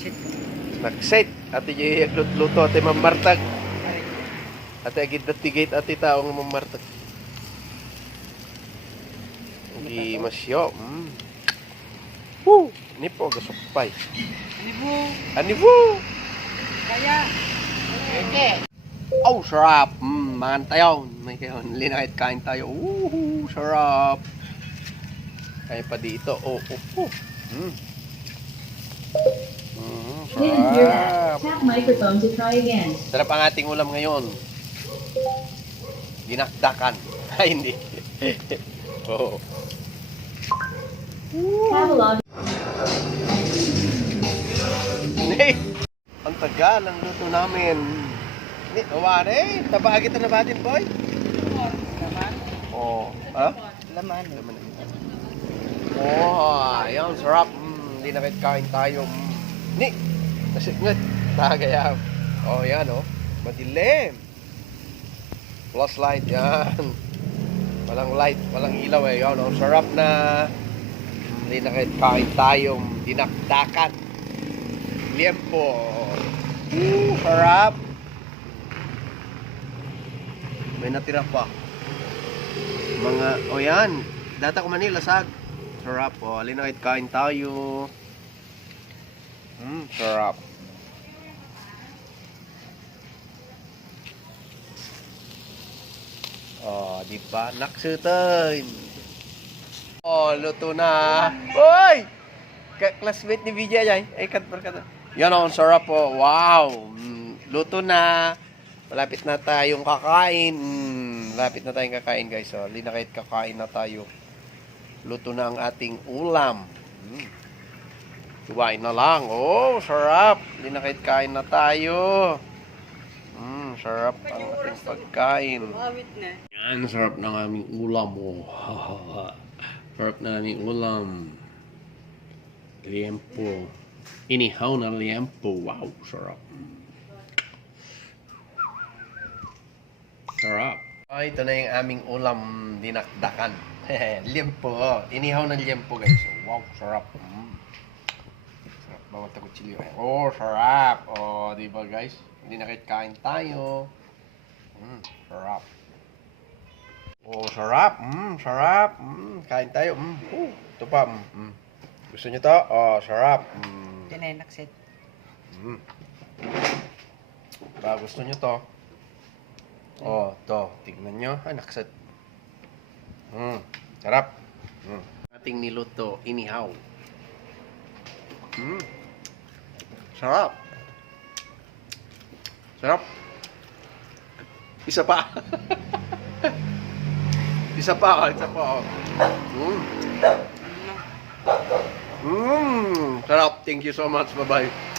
Nakasit ko. Nag-set. Ate Jay luto ate mamartag. Ate agid na tigate ate taong mamartag. Hindi masyo. Mm. Woo! Ini po gasupay. Ano po? Ani po! Kaya. Eke. Oh, sarap! Mm, mangan tayo. May kayo, linakit kain tayo. Woohoo! Sarap! Kaya pa dito. Oh, oh, oh. Mm, microphone to try again. Sarap ang ating ulam ngayon. Dinakdakan. Ay, hindi. Oo. Catalog. Hey! Ang tagal ang luto namin. Ni, awari, tabagit na natin, boy. Laman. Oh, ha? Laman. Laman yun. Oh, ayan, sarap. Mm, hindi na kahit kain tayo. Mm. Ni, nasikngat. Tagayaw. Oh, yan, oh. Madilim. Plus light, yan. Walang light, walang ilaw, eh. Yan, oh. Sarap na. Hindi na kahit kain tayo. Dinakdakan. Liempo. Woo, sarap. May natira pa. Mga, o oh yan, data ko Manila, sag. Sarap, o. Oh. Alin na kahit kain tayo. Hmm, sarap. Oh, di ba? Naksutin. Oh, luto na. Ka- Classmate ni Vijay ay. Ay, kadpar ka Yan oh, ang sarap po. Wow! Mm, luto na. Malapit na tayong kakain. Mm, malapit na tayong kakain guys. Na kahit kakain na tayo. Luto na ang ating ulam. Mm. Kumain na lang. Oh, sarap. na kahit kain na tayo. Mm, sarap ang ating pagkain. Yan, sarap ng aming ulam. Oh. sarap na aming ulam. Liempo. Inihaw na liempo. Wow, sarap. Sarap. Oh, ito na yung aming ulam dinakdakan. liempo. Inihaw na liempo, guys. Wow, sarap. Mm. Sarap bawat ako chili. Oh, sarap. Oh, di ba, guys? Hindi na kahit kain tayo. Mm, sarap. Oh, sarap. Mm, sarap. Mm, kain tayo. Mm. Oh, ito pa. Mm. Mm. Gusto niyo to? Oh, sarap. Mm. Tinay naksit. Mm. Ba, gusto niyo to? Oh, to. Tignan niyo. Ay, nakasat. Mm. Sarap. Mm. Ating niluto, inihaw. Sarap. Sarap. Isa pa. isa pa, isa pa. oh. Mm. Mm. Sarap. Thank you so much. Bye-bye.